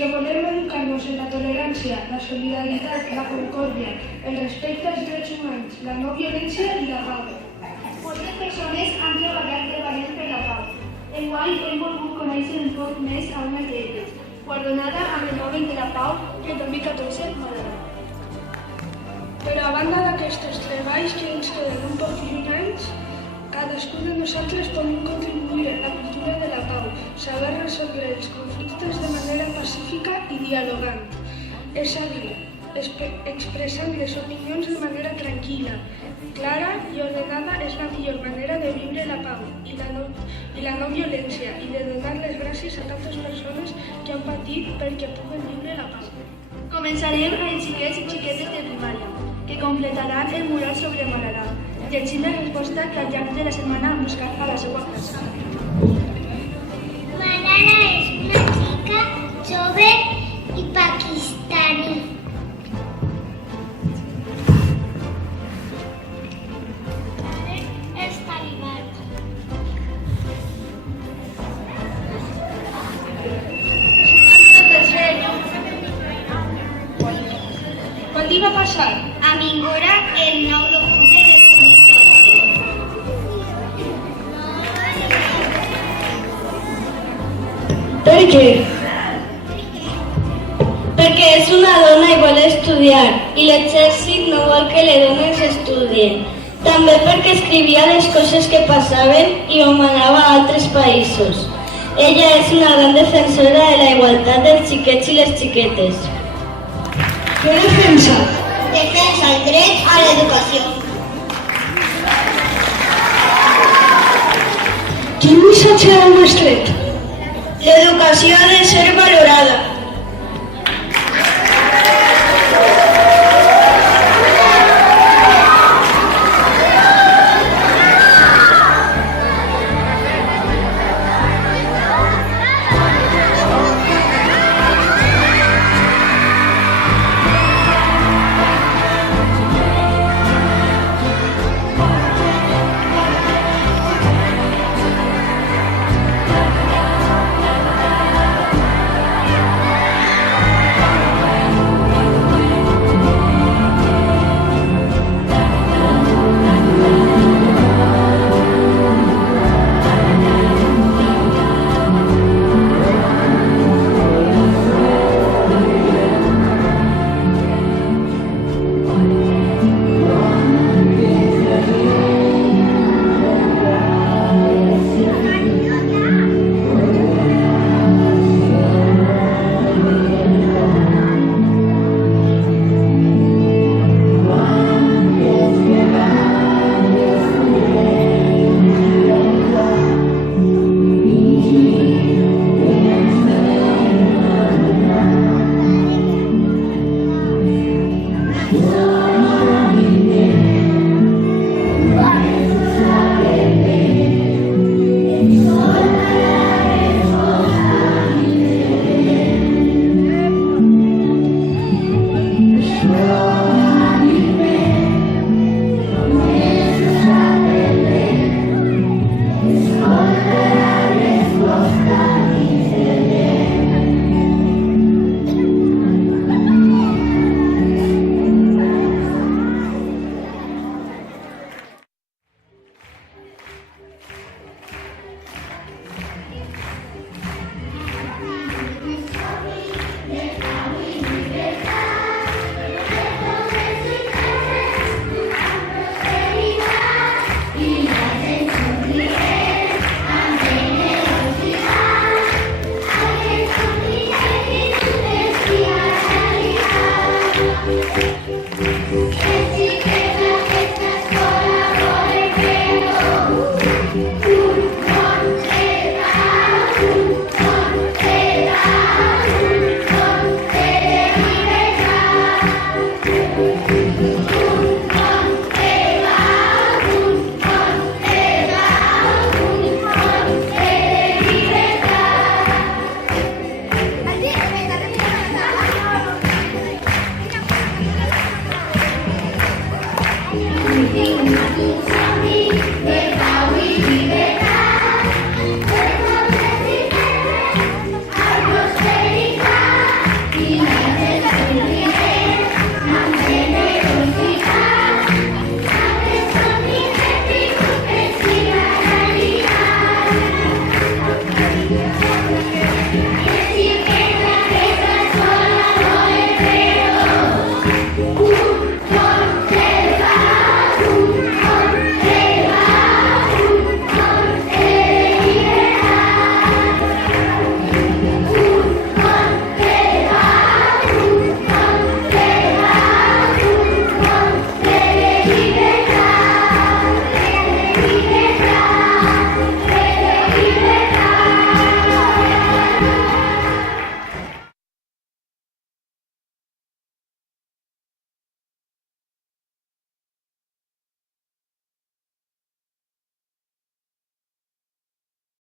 perquè volem educar-nos en la tolerància, la solidaritat, la concòrdia, el respecte als drets humans, la no violència i la pau. Moltes persones han treballat treballant per la pau. Enguany hem volgut conèixer un poc més a una d'elles, guardonada amb el Nobel de la Pau que el 2014 Maradona. Però a banda d'aquests treballs que ens queden un poc llunyans, cadascun de nosaltres podem contribuir a la cultura de la pau, saber resoldre els conflictes de manera pacífica i dialogant. És a dir, expressant les opinions de manera tranquil·la, clara i ordenada és la millor manera de viure la pau i la no violència i de donar les gràcies a tantes persones que han patit perquè puguen viure la pau. Començarem amb els xiquets i xiquetes de primària, que completaran el mural sobre Malala, llegint la resposta que al llarg de la setmana han buscat a la seva plaça. Malala és una xica jove i pakistaní. Els talibans. Quan li va passar? A Mingora el 9 d'octubre de 2012. Per què? Perquè és una dona i vol estudiar i l'exèrcit no vol que les dones estudien. També perquè escrivia les coses que passaven i ho manava a altres països. Ella és una gran defensora de la igualtat dels xiquets i les xiquetes. Què defensa? Defensa el dret a l'educació. Quin missatge ha demostrat? L'educació ha de ser valorada. Thank you.